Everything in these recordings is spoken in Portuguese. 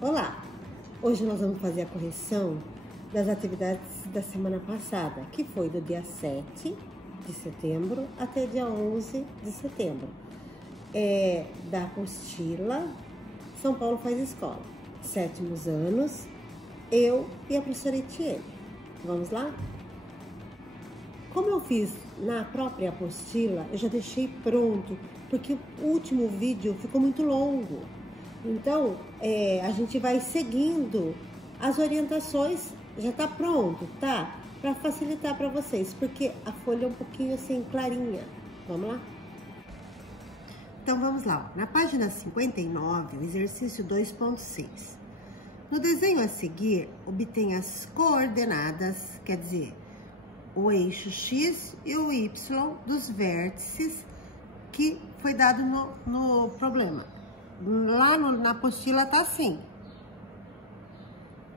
Olá! Hoje nós vamos fazer a correção das atividades da semana passada, que foi do dia 7 de setembro até dia 11 de setembro. Da apostila São Paulo Faz Escola, 7º anos, eu e a professora Etienne. Vamos lá? Como eu fiz na própria apostila, eu já deixei pronto, porque o último vídeo ficou muito longo. Então, a gente vai seguindo as orientações, já tá pronto, tá? Para facilitar para vocês, porque a folha é um pouquinho assim, clarinha. Vamos lá? Então, vamos lá. Na página 59, o exercício 2.6. No desenho a seguir, obtenha as coordenadas, quer dizer, o eixo X e o Y dos vértices que foi dado no problema. Lá na apostila tá assim.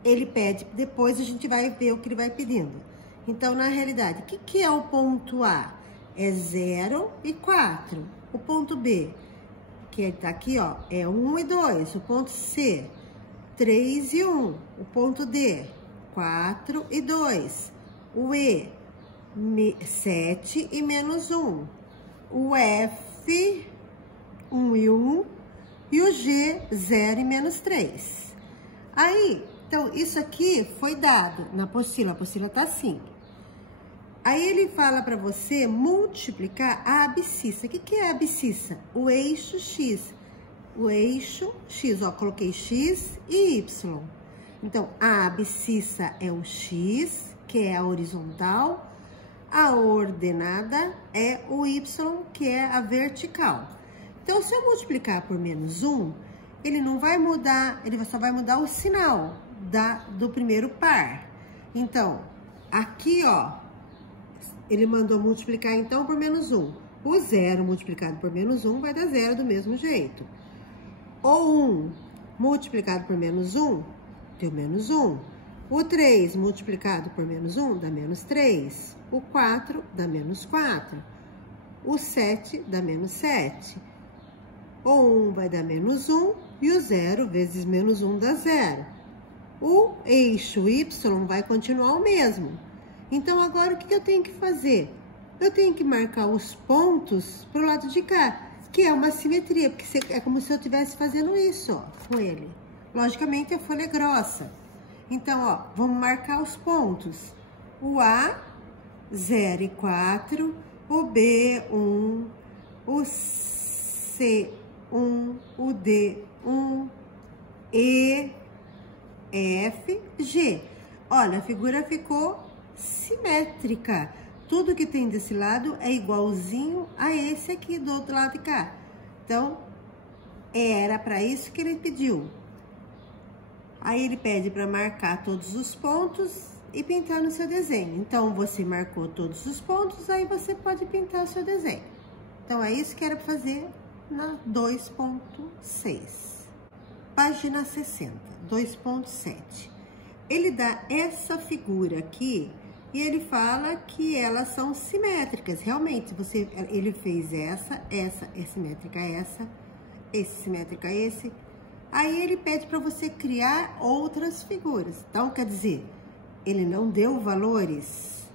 Ele pede, depois a gente vai ver o que ele vai pedindo. Então, na realidade, o que é o ponto A? É 0 e 4. O ponto B, que tá aqui, ó, é 1 e 2. O ponto C, 3 e 1. O ponto D, 4 e 2. O E, 7 e menos 1. O F, 1 e 1. E o G, 0 e menos 3. Aí, então, isso aqui foi dado na apostila. A apostila tá assim. Aí, ele fala para você multiplicar a abscissa. O que é a abscissa? O eixo X. O eixo X, ó, coloquei X e Y. Então, a abscissa é o X, que é a horizontal. A ordenada é o Y, que é a vertical. Então, se eu multiplicar por menos 1, ele não vai mudar, ele só vai mudar o sinal do primeiro par. Então, aqui, ó, ele mandou multiplicar, então, por menos 1. O 0 multiplicado por menos 1 vai dar 0 do mesmo jeito. O 1 multiplicado por menos 1, deu menos 1. O 3 multiplicado por menos 1 dá menos 3. O 4 dá menos 4. O 7 dá menos 7. O 1 vai dar menos 1 e o 0 vezes menos 1 dá 0. O eixo Y vai continuar o mesmo. Então, agora, o que eu tenho que fazer? Eu tenho que marcar os pontos pro lado de cá, que é uma simetria, porque é como se eu estivesse fazendo isso, ó, com ele. Logicamente, a folha é grossa. Então, ó, vamos marcar os pontos. O A, 0 e 4. O B, 1. O C, 1, o D, 1, E, F, G. Olha, a figura ficou simétrica. Tudo que tem desse lado é igualzinho a esse aqui do outro lado de cá. Então, era para isso que ele pediu. Aí ele pede para marcar todos os pontos e pintar no seu desenho. Então, você marcou todos os pontos, aí você pode pintar o seu desenho. Então, é isso que era para fazer na 2.6. Página 60, 2.7. Ele dá essa figura aqui e ele fala que elas são simétricas. Realmente, ele fez essa é simétrica esse simétrica esse. Aí ele pede para você criar outras figuras. Então, quer dizer, ele não deu valores.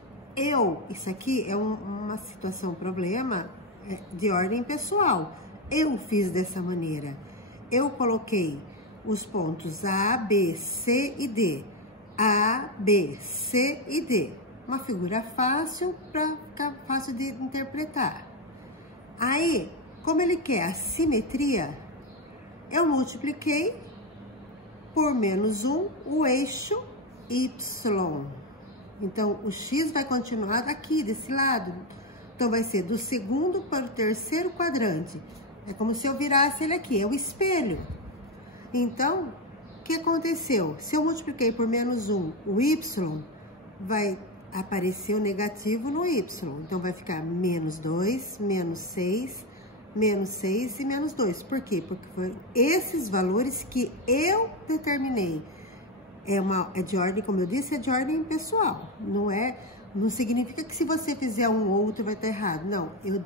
Isso aqui é uma situação, problema de ordem pessoal. Eu fiz dessa maneira. Eu coloquei os pontos A, B, C e D. A, B, C e D. Uma figura fácil para ficar fácil de interpretar. Aí, como ele quer a simetria, eu multipliquei por menos 1 o eixo Y. Então, o X vai continuar daqui, desse lado. Então, vai ser do segundo para o terceiro quadrante. É como se eu virasse ele aqui, é o espelho. Então, o que aconteceu? Se eu multipliquei por menos 1 o Y, vai aparecer o negativo no Y. Então, vai ficar menos 2, menos 6 e menos 2. Por quê? Porque foram esses valores que eu determinei. É de ordem, como eu disse, é de ordem pessoal. Não significa que se você fizer um outro vai estar errado. Não, eu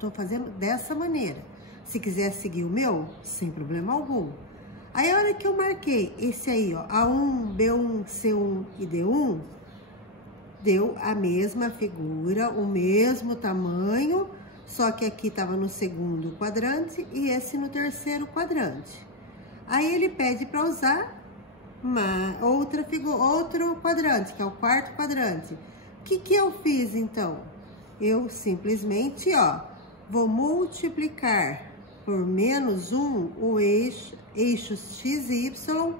tô fazendo dessa maneira. Se quiser seguir o meu, sem problema algum. Aí, a hora que eu marquei esse aí, ó, A1, B1, C1 e D1, deu a mesma figura, o mesmo tamanho, só que aqui tava no segundo quadrante e esse no terceiro quadrante. Aí, ele pede para usar outra figura, outro quadrante, que é o quarto quadrante. O que eu fiz, então? Eu simplesmente, ó, vou multiplicar por menos 1 o eixo x e y.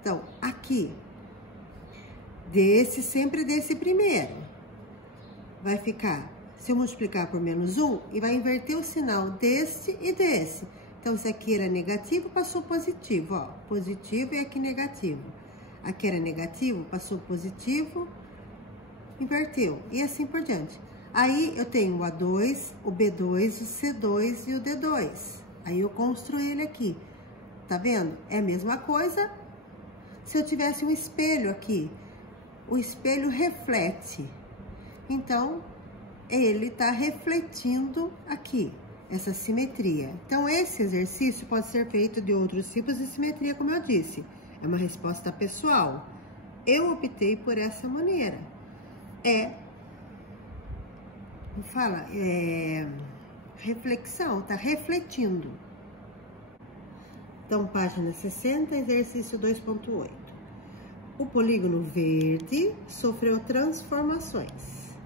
Então, aqui, sempre desse primeiro, vai ficar, se eu multiplicar por menos 1, e vai inverter o sinal desse e desse. Então, se aqui era negativo, passou positivo, ó, positivo e aqui negativo. Aqui era negativo, passou positivo, inverteu, e assim por diante. Aí, eu tenho o A2, o B2, o C2 e o D2. Aí, eu construí ele aqui. Tá vendo? É a mesma coisa se eu tivesse um espelho aqui. O espelho reflete. Então, ele tá refletindo aqui, essa simetria. Então, esse exercício pode ser feito de outros tipos de simetria, como eu disse. É uma resposta pessoal. Eu optei por essa maneira. Reflexão, tá refletindo. Então, página 60, exercício 2.8. O polígono verde sofreu transformações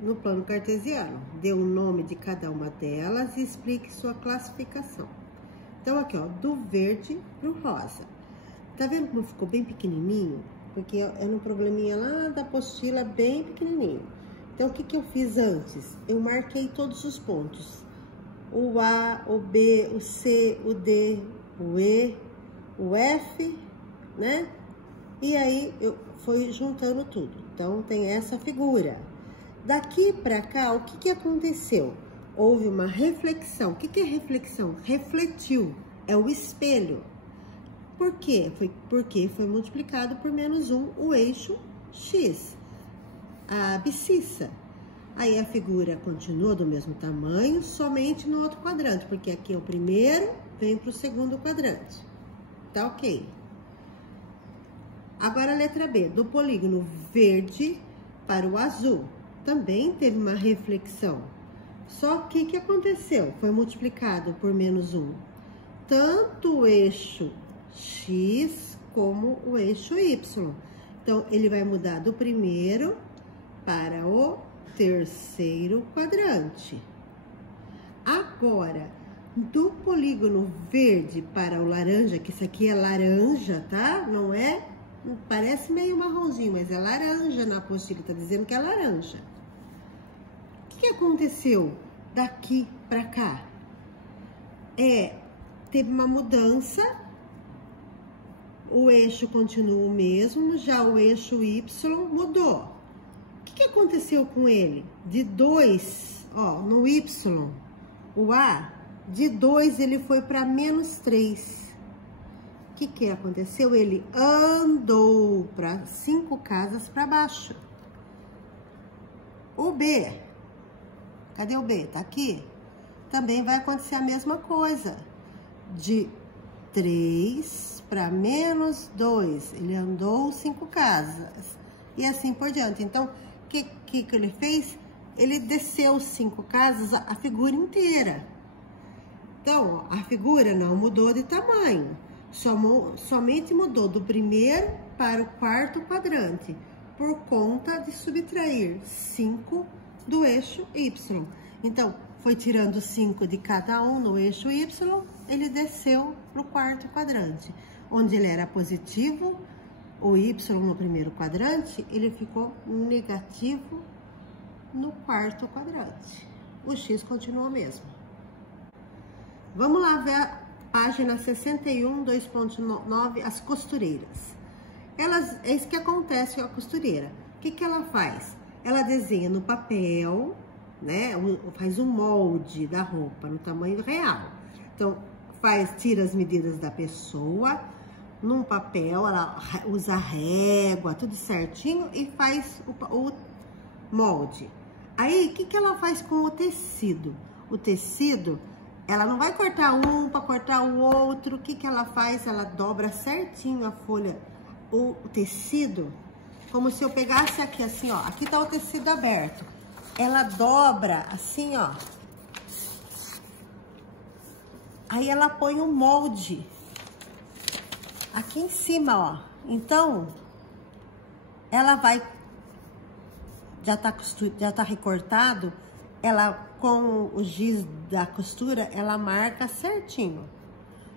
no plano cartesiano. Dê o nome de cada uma delas e explique sua classificação. Então, aqui, ó, do verde pro rosa. Tá vendo como ficou bem pequenininho? Porque é um probleminha lá da apostila, bem pequenininho. Então, o que eu fiz antes? Eu marquei todos os pontos. O A, o B, o C, o D, o E, o F, né? E aí, eu fui juntando tudo. Então, tem essa figura. Daqui pra cá, o que aconteceu? Houve uma reflexão. O que é reflexão? Refletiu. É o espelho. Por quê? Porque foi multiplicado por menos 1 o eixo X. A abscissa. Aí a figura continua do mesmo tamanho, somente no outro quadrante, porque aqui é o primeiro, vem para o segundo quadrante. Tá ok? Agora a letra B, do polígono verde para o azul. Também teve uma reflexão. Só que o que aconteceu? Foi multiplicado por menos 1. Tanto o eixo X como o eixo Y. Então, ele vai mudar do primeiro para o terceiro quadrante. Agora, do polígono verde para o laranja, que isso aqui é laranja, tá? Não é, parece meio marronzinho, mas é laranja na apostila, tá dizendo que é laranja. O que aconteceu daqui para cá? Teve uma mudança, o eixo continua o mesmo, já o eixo Y mudou. O que aconteceu com ele? De 2, ó, no Y, o A, de 2 ele foi para menos 3. O que aconteceu? Ele andou para 5 casas para baixo. O B, cadê o B? Tá aqui? Também vai acontecer a mesma coisa. De 3 para menos 2, ele andou 5 casas. E assim por diante. Então, o que ele fez? Ele desceu 5 casas, a figura inteira. Então, a figura não mudou de tamanho. Somente mudou do primeiro para o quarto quadrante, por conta de subtrair 5 do eixo Y. Então, foi tirando 5 de cada um no eixo Y, ele desceu para o quarto quadrante. Onde ele era positivo, o Y no primeiro quadrante, ele ficou negativo no quarto quadrante. O X continua mesmo. Vamos lá ver a página 61, 2.9, as costureiras. É isso que acontece com a costureira. O que ela faz? Ela desenha no papel, né? Faz um molde da roupa no tamanho real. Então, tira as medidas da pessoa, num papel, ela usa régua, tudo certinho, e faz o molde. Aí, o que ela faz com o tecido? O tecido, ela não vai cortar um para cortar o outro. O que que ela faz? Ela dobra certinho a folha, o tecido, como se eu pegasse aqui assim, ó. Aqui tá o tecido aberto. Ela dobra assim, ó. Aí ela põe um molde aqui em cima, ó. Então, ela vai... Já tá recortado. Ela, com o giz da costura, ela marca certinho.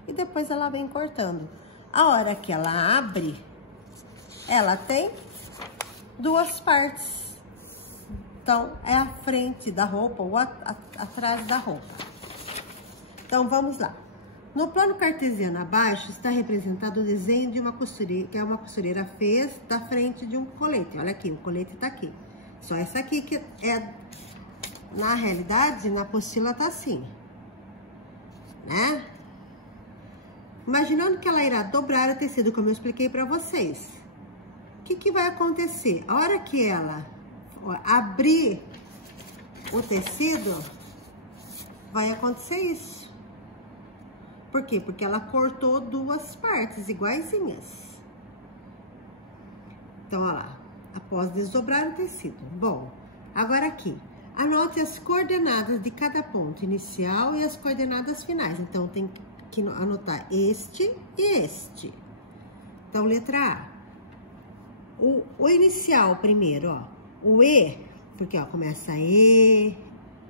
E depois ela vem cortando. A hora que ela abre, ela tem duas partes. Então, é a frente da roupa ou atrás da roupa. Então, vamos lá. No plano cartesiano abaixo, está representado o desenho de uma costureira, que uma costureira fez da frente de um colete. Olha aqui, o colete tá aqui. Só essa aqui que é... Na realidade, na apostila tá assim, né? Imaginando que ela irá dobrar o tecido, como eu expliquei pra vocês. O que que vai acontecer? A hora que ela abrir o tecido, vai acontecer isso. Por quê? Porque ela cortou duas partes iguaizinhas. Então, olha lá. Após desdobrar o tecido. Bom, agora aqui. Anote as coordenadas de cada ponto inicial e as coordenadas finais. Então, tem que anotar este e este. Então, letra A. O inicial primeiro, ó. O E, porque, ó, começa E,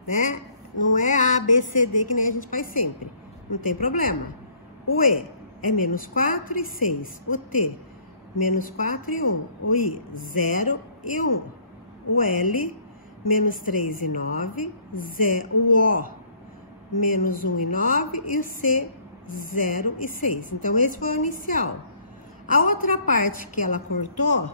né? Não é A, B, C, D, que nem a gente faz sempre. Não tem problema. O E é menos 4 e 6. O T, menos 4 e 1. O I, 0 e 1. O L, menos 3 e 9. O O, menos 1 e 9. E o C, 0 e 6. Então, esse foi o inicial. A outra parte que ela cortou,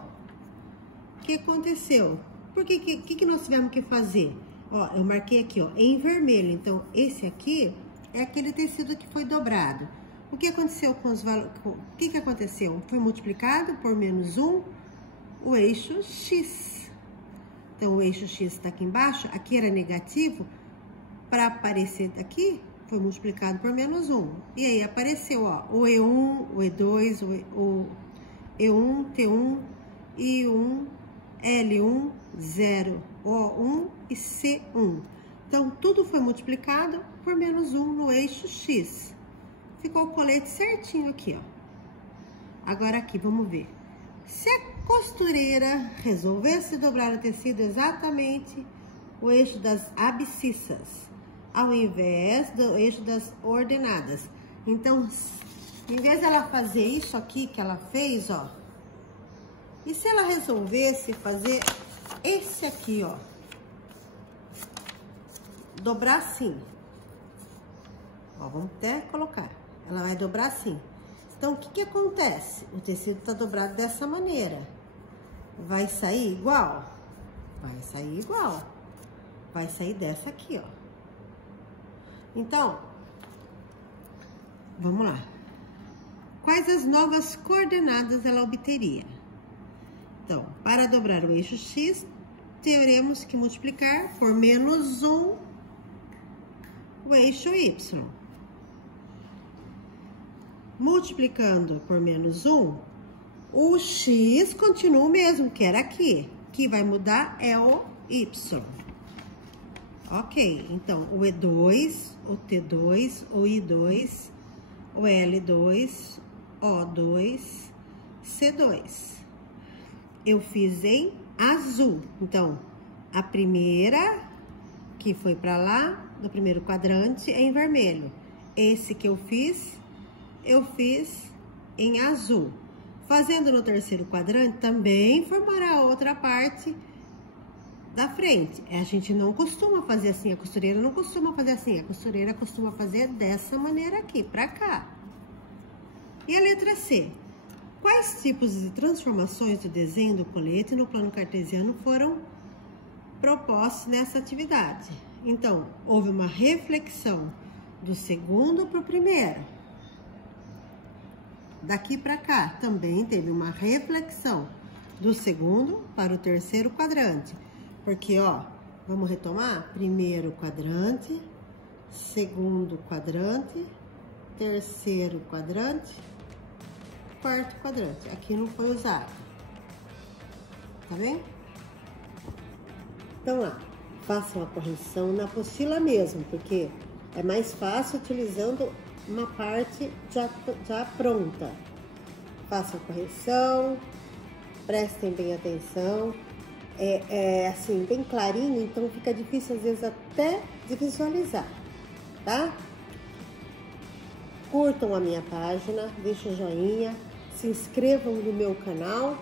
o que aconteceu? Por que nós tivemos que fazer? Ó, eu marquei aqui, ó, em vermelho. Então, esse aqui é aquele tecido que foi dobrado. O que aconteceu com os valores? O que aconteceu? Foi multiplicado por menos 1 o eixo X. Então, o eixo X está aqui embaixo. Aqui era negativo. Para aparecer aqui, foi multiplicado por menos 1. E aí, apareceu, ó, o E1, o E2, o E1, T1, I1, L1, 0, O1 e C1. Então, tudo foi multiplicado por menos 1 no eixo X. Ficou o colete certinho aqui, ó. Agora aqui, vamos ver. Se a costureira resolvesse dobrar o tecido exatamente o eixo das abscissas, ao invés do eixo das ordenadas. Então, em vez dela fazer isso aqui que ela fez, ó. E se ela resolvesse fazer esse aqui, ó. Dobrar assim. Ó, vamos até colocar. Ela vai dobrar assim. Então, o que que acontece? O tecido tá dobrado dessa maneira. Vai sair igual? Vai sair igual. Vai sair dessa aqui, ó. Então, vamos lá. Quais as novas coordenadas ela obteria? Então, para dobrar o eixo X, teremos que multiplicar por menos 1 o eixo Y. Multiplicando por menos 1, o X continua o mesmo, que era aqui. O que vai mudar é o Y. Ok, então, o E2, o T2, o I2, o L2, O2, C2. Eu fiz em azul. Então, a primeira que foi pra lá, do primeiro quadrante, é em vermelho. Esse que eu fiz em azul. Fazendo no terceiro quadrante, também formará outra parte da frente. A gente não costuma fazer assim, a costureira não costuma fazer assim, a costureira costuma fazer dessa maneira aqui, pra cá. E a letra C. Quais tipos de transformações do desenho do colete no plano cartesiano foram propostos nessa atividade? Então, houve uma reflexão do segundo para o primeiro. Daqui para cá, também teve uma reflexão do segundo para o terceiro quadrante. Porque, ó, vamos retomar? Primeiro quadrante, segundo quadrante, terceiro quadrante, quarto quadrante. Aqui não foi usado, tá bem? Então, lá, façam a correção na apostila mesmo, porque é mais fácil utilizando uma parte já pronta. Façam a correção, prestem bem atenção. É assim, bem clarinho, então fica difícil às vezes até de visualizar, tá? Curtam a minha página, deixem o joinha, se inscrevam no meu canal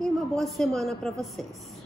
e uma boa semana para vocês.